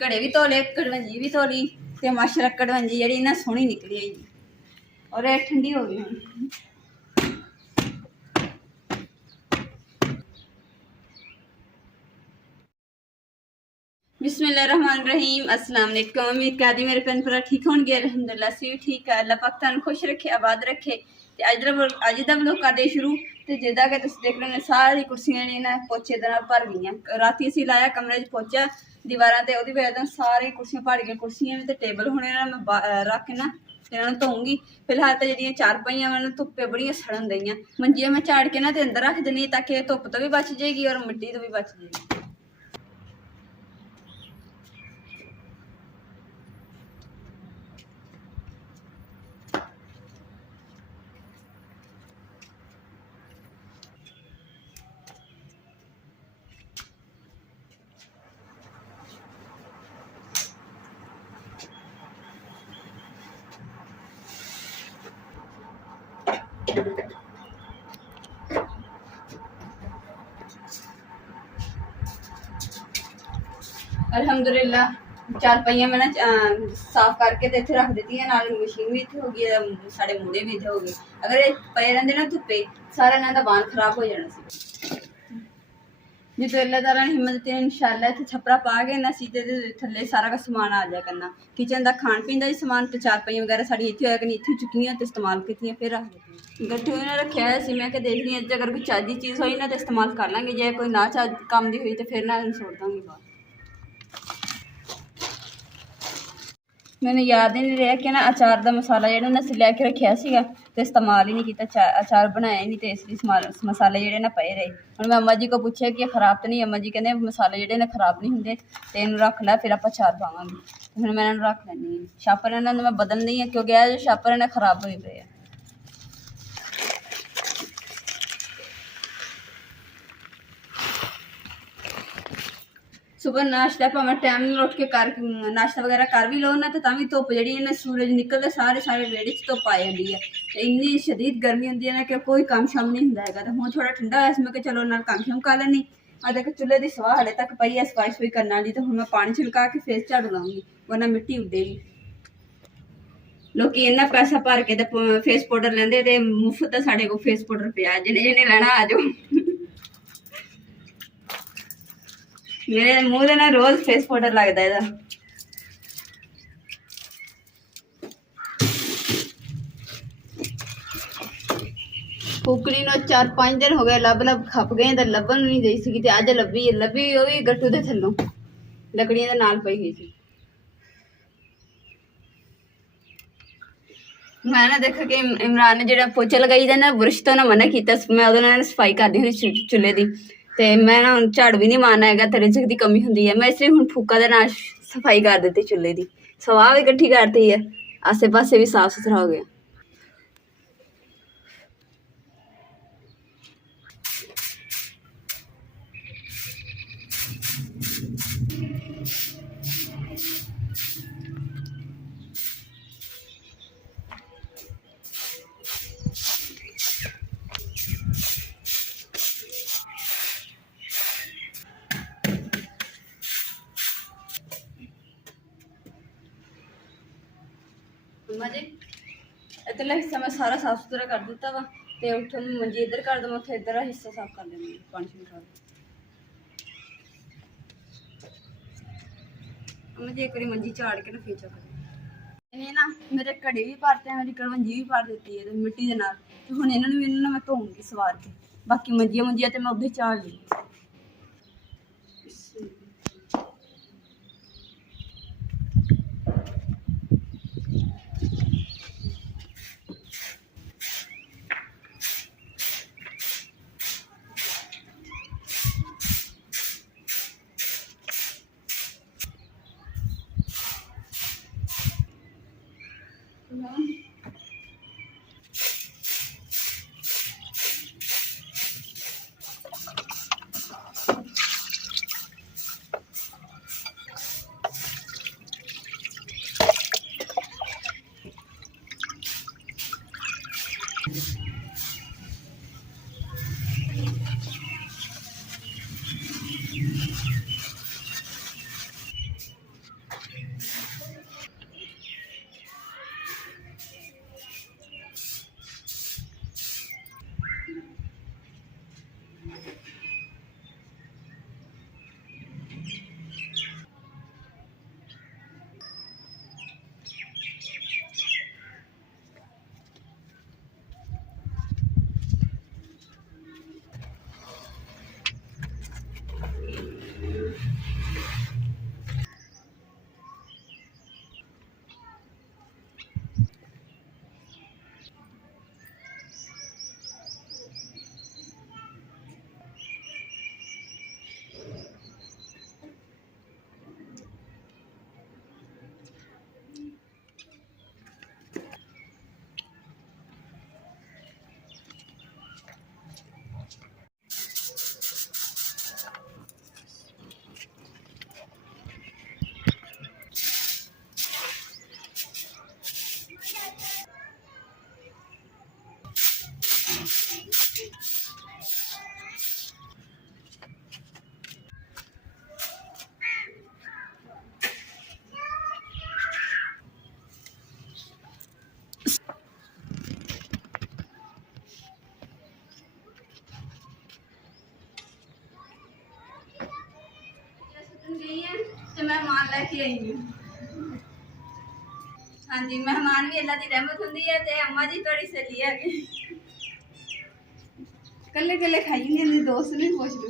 घड़े भी धो ले, कड़वंजी भी धो ली ते माशाल्लाह कड़वंजी जी इन्ना सोहनी निकली आई और ये ठंडी हो गई हुण। बिस्मिल्लाहिर्रहमानिर्रहीम, अस्सलाम वालेकुम। उम्मीद करदी मेरे भैन भरा ठीक होणगे। अल्हम्दुलिल्लाह असीं भी ठीक है। अल्लाह पाक तुहानूं खुश रखे, आबाद रखे। ते अज दा व्लॉग करदे शुरू ते जिद्दां कि तुसीं देख रहे हो सारी कुर्सियां जेह्ड़ियां न पोचे दे नाल भर गेइयां। रातीं असीं लाया कमरे च पोचा दीवारां ते ओह्दी बजह तो सारी कुर्सियां भर गईयां। कुर्सियां भी ते टेबल हुण इन्हां नूं मैं रख के ना इन्हां नूं धोऊंगी। फिलहाल तो जेह्ड़ियां चारपाइयां मैं धुप्पे बड़ियां सड़न देइयां। मंजियां मैं झाड़ के ना ते अंदर रख दिन्नी ताकि धुप्प तो भी बच जाएगी और मिट्टी तो भी बच जाएगी। अल्हम्दुलिल्लाह चारपाइयां मैं ना साफ करके ते इत्थे रख दी नाल मशीन भी इत्थे हो गई, साढ़े मुंडे भी इत्थे हो गए। अगर ये पे रहिंदे ना धुप्पे सारा इन्हां दा बाण खराब हो जाना सी। जे तो अल्लाह ताला ने हिम्मत दी इंशाअल्लाह इत्थे छप्परा पा के ना सी ते थल्ले सारा का समान आ जाया करना। किचन दा खाण पीन दा भी समान ते चारपाइयां वगैरह साड़ी इत्थे होया करनी, इत्थे चुक्कियां ते इस्तेमाल कीतियां फिर रख दित्तियां। गट्ठू इन्हें रखे है सी, मैं कि देखनी अज अगर कोई चज दी चीज़ होई ना तो इस्तेमाल कर लांगे, जे कोई ना चज काम दी हुई तो फिर ना सुट दांगे बाहर। मैंने याद ही नहीं रहा कि ना अचार का मसाला जो ना लैके रखा सीगा तो इस्तेमाल ही नहीं किया, अचार बनाया नहीं तो इसलिए मसाले जोड़े ना पे रहे। हम मैं अम्मा जी को पूछा कि खराब तो नहीं, अम्मा जी कहते मसाले जोड़े ना खराब नहीं होंगे तो इन्हू रख लै फिर आप अचार पावे। फिर मैं इन्हू रख लैनी छापर इन्होंने मैं बदलनी है क्योंकि जो छापर इन्हें खराब हुए पे। सुबह नाश्ता भावें टाइम नाल उठ के कर नाश्ता वगैरह कर भी लो ना तो भी धुप्प जी सूरज निकलते सारे सारे वेड़े च धुप्प आ जाती है। इन्नी शदीद गर्मी होंगी है ना कि कोई कम शम नहीं होंगे। तो हूँ थोड़ा ठंडा होया मैं चलो नाल कम शम कर लैनी। देख चूल्हे की सवाह हाले तक पई है सफाई सफाई करने वाली, तो हूँ मैं पानी छिड़का के फेस झाड़ू लाऊंगी वरना मिट्टी उडेगी। लोग इन्ना पैसा भर के फेस पाउडर लेंदे ते मुफ्त साढ़े को फेस पाउडर पिया, जिन्हें जिन्हें लेना आ जाओ। मेरे मुँह से ना रोज फेस पाउडर लगता है। कुकड़ी नो 4-5 दिन हो गए लब लब खप गए तो लभन नहीं दी सी ते अज लभी लभी वो भी गट्टू के थल्लों लकड़ियां दे नाल पई हुई थी। मैं ना देखा कि इमरान ने जो पोचा लगाई था ना बुरश तो ना मना किया, मैं उहदे सफाई करती हुई चूल्हे की ते मैं ना हुण झाड़ू भी नहीं मारना है तो रिजक की कमी होंगी है। मैं इसलिए हुण फूका दे नाल सफाई कर दी चूल्हे की, सवाह भी इकट्ठी करती है, आसे पासे भी साफ सुथरा हो गया। मजे इधरला हिस्सा मैं सारा साफ सुथरा कर दिता वा ते उत्थे मंजी इधर कर दूँ, उत्थे इधर हिस्सा साफ कर देंगे पानी छिड़का मुझे एक बार मंजी झाड़ के ना फिर चक ये ना मेरे घड़े भी भरते हैं, मेरी कड़वंजी भी भर देती है मिट्टी के नाल। तो हुण इन्होंने भी मैं धोऊंगी सवार के, बाकी मंजियां मुंजियां तो मैं उधर झाड़ ली। मेहमान लैके आई हूँ। हाँ जी, मेहमान भी अल्लाह की रहमत होंगी है। ते अम्मा जी थोड़ी सहेली है, कल्ले कल्ले खाई नहीं, दोस्त नहीं पूछ लो।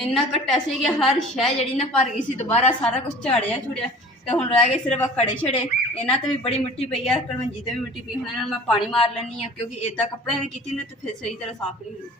इन्ना घट्टा सी कि हर शह जी ना भर गई सी, दोबारा सारा कुछ झाड़िया छुड़िया तो हुण रह गए सिर्फ खड़े छड़े। इन्हां ते भी बड़ी मिट्टी पई है, कड़वंजी ते भी मिट्टी पई। हुण इन्हां मैं पानी मार लैनी है, क्योंकि इदा कपड़े ने कीती ने तो फिर सही तरह साफ नहीं हुई।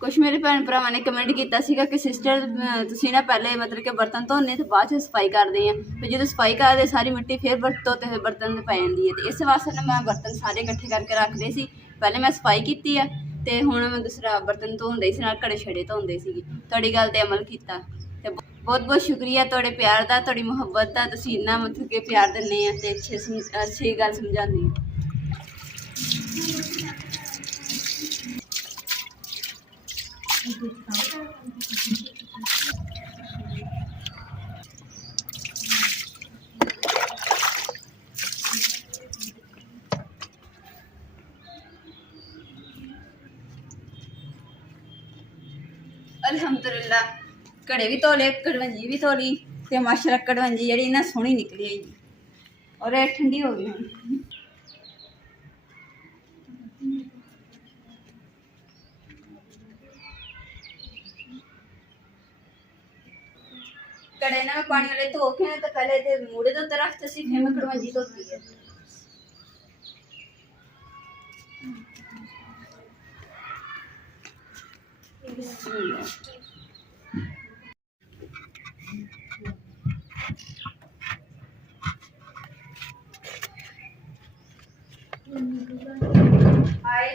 कुछ मेरे भैन भरावां ने कमेंट किया कि सिस्टर तुसीं ना पहले मतलब कि बर्तन धोने तो बाद सफाई करते हैं, तो जो सफाई करते सारी मिट्टी फिर बर्तो तो बर्तन पै जाती है। तो इस वास्ते ना मैं बर्तन सारे इकट्ठे करके रख रही सी। पहले मैं सफाई की है तो हुण मैं दूसरा बर्तन धोंदे सी, नाल घड़े छड़े धोंदे सी। तुहाडी गल ते अमल किया, तो बहुत बहुत शुक्रिया तुहाडे प्यार का, तुहाडी मुहब्बत का। तुसीं इन्ना मतलब कि प्यार दिंदे आ ते अच्छी गल समझांदे हो। अलहमदुलिल्लाह घड़े भी धो ले, कड़वंजी भी धो ली, तो माशाल्लाह कड़वंजी जी इन्ना सोहनी निकली आई और ठंडी हो गई हुण। कड़े ना मैं पानी वाले धो के तो पहले मूड़े के उत्ते रखते सी, फिर मैं कड़वंजी धोती है। हाय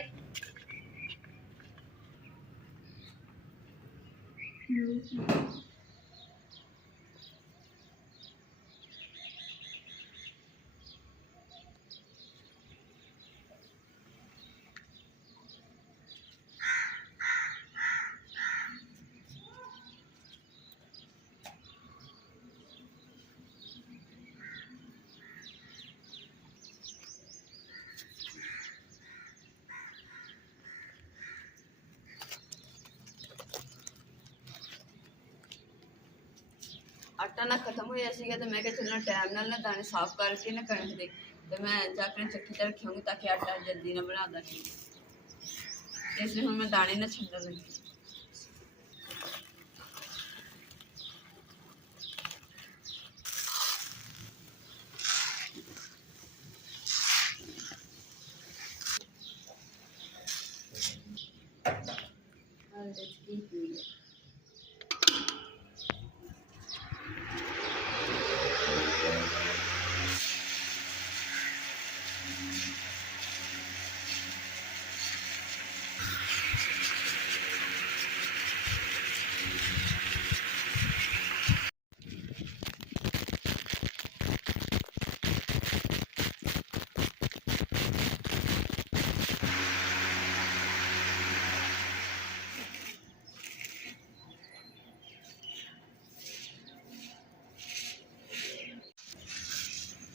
आटा ना खत्म हो जाएगा, तो मैं चलना टाइम नाल ना दाने साफ करके ना कणक दे, तो मैं जाकर चक्की ते रखी होंगी ताकि आटा जल्दी ना बना दा। इसलिए हम मैं दाने ना छंडन लगी।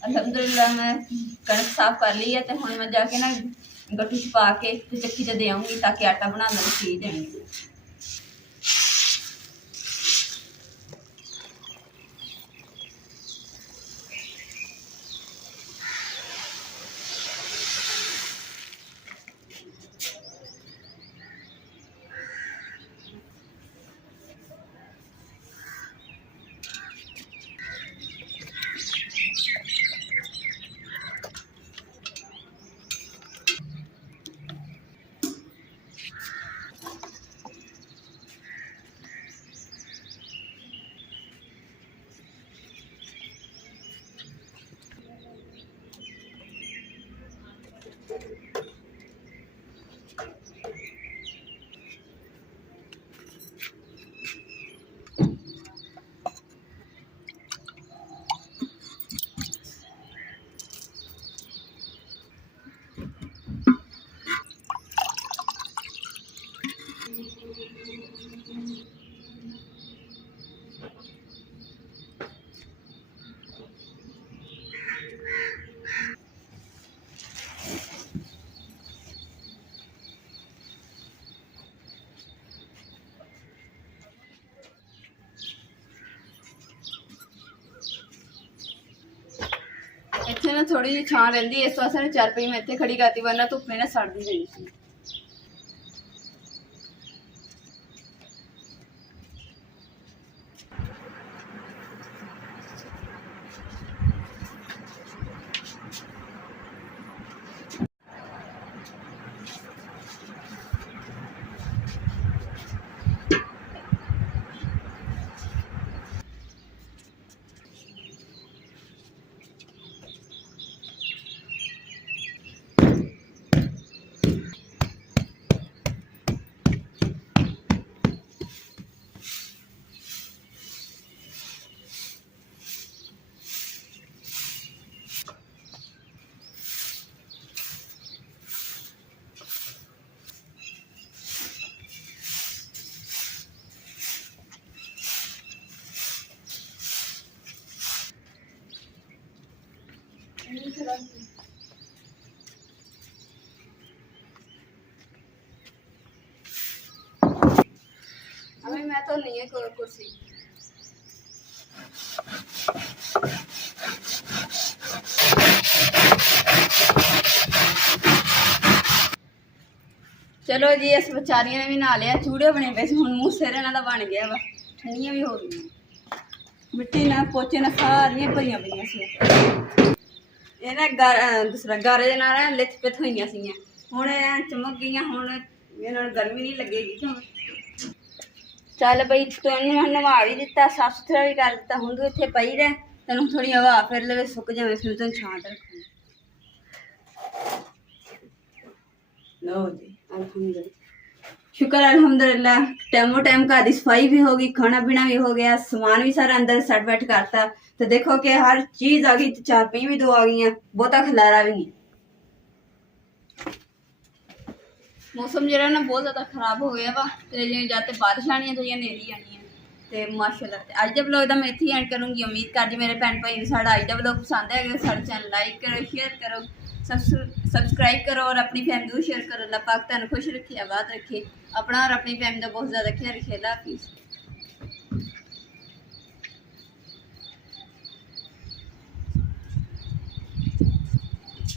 अलहमदुलिल्लाह मैं कणक साफ कर ली है, तो हुण मैं जाके ना गट्टू च पा के ते चक्की च दे आऊँगी ताकि आटा बनाने में चीज़ देंगी। ਇੱਥੇ ਨਾ ਥੋੜੀ ਜਿਹੀ ਛਾਂ ਰਹਿੰਦੀ, ਇਸ ਵਾਸਤੇ ਨਾ ਚਾਰਪਾਈ ਮੈਂ ਇੱਥੇ ਖੜੀ ਕਰਤੀ, ਵਰਨਾ ਧੁੱਪੇ ਨਾ ਸੜਦੀ ਰਹੀ ਸੀ। अभी मैं तो नहीं है कुर्सी। चलो जी, इस बेचारियां ने भी नहा लिया, चूड़े बने पे हुण मूँह सिर इन्हां दा बन गया वा, ठंडियां भी हो गई, मिट्टी ना पोचे ना सारियां भरियां पईयां सी। ਇਹ ਨਾ ਦੂਸਰਾ ਗਾਰੇ ਦੇ ਨਾਲ ਲਿਥ ਪਿਥ ਹੋਈਆਂ ਸੀਗੀਆਂ, ਹੁਣ ਚਮਕ ਗਈਆਂ, ਹੁਣ ਇਹਨਾਂ ਨੂੰ ਗਰਮੀ ਨਹੀਂ ਲੱਗੇਗੀ ਕਿਉਂ। ਚੱਲ ਬਈ ਤੈਨੂੰ ਨਵਾ ਵੀ ਦਿੱਤਾ, ਸਾਫ ਸੁਥਰਾ ਵੀ ਕਰ ਦਿੱਤਾ, ਹੁਣ ਤੂੰ ਇੱਥੇ ਪਈ ਰਹਿ, ਤੈਨੂੰ ਥੋੜੀ ਹਵਾ ਫਿਰ ਲਵੇ, ਸੁੱਕ ਜਾਵੇ, ਫਿਰ ਤੈਨੂੰ ਛਾਂ ਤੇ ਰੱਖੂਗੀ। लो जी अल्हम्दुलिल्लाह, शुक्र अल्हम्दुलिल्लाह, टाइमो टाइम घर की सफाई भी होगी, खाना पीना भी हो गया, सामान भी सारा अंदर सेट बैठ करता, तो देखो कि हर चीज आ गई, चारपाई भी 2 आ गई, बहुता खलारा भी नहीं। मौसम जरा ना बहुत ज़्यादा खराब हो गया वा, तो जाते बारिश आनी है तो नेरी आनी है, तो माशाल्लाह अज के ब्लॉग का मैं इत्थे एंड करूँगी। उम्मीद करदी मेरे भैन भाई साड़ा अज का ब्लॉग पसंद है, साढ़े चैनल लाइक करो, शेयर करो, सब्सक्राइब करो और अपनी फैमिली को शेयर करो। अल्लाह पाक तुहानू खुश रखे, आबाद रखे, अपना और अपनी फैमिली का बहुत ज़्यादा ख्याल रखे। अल्लाह हाफिज़।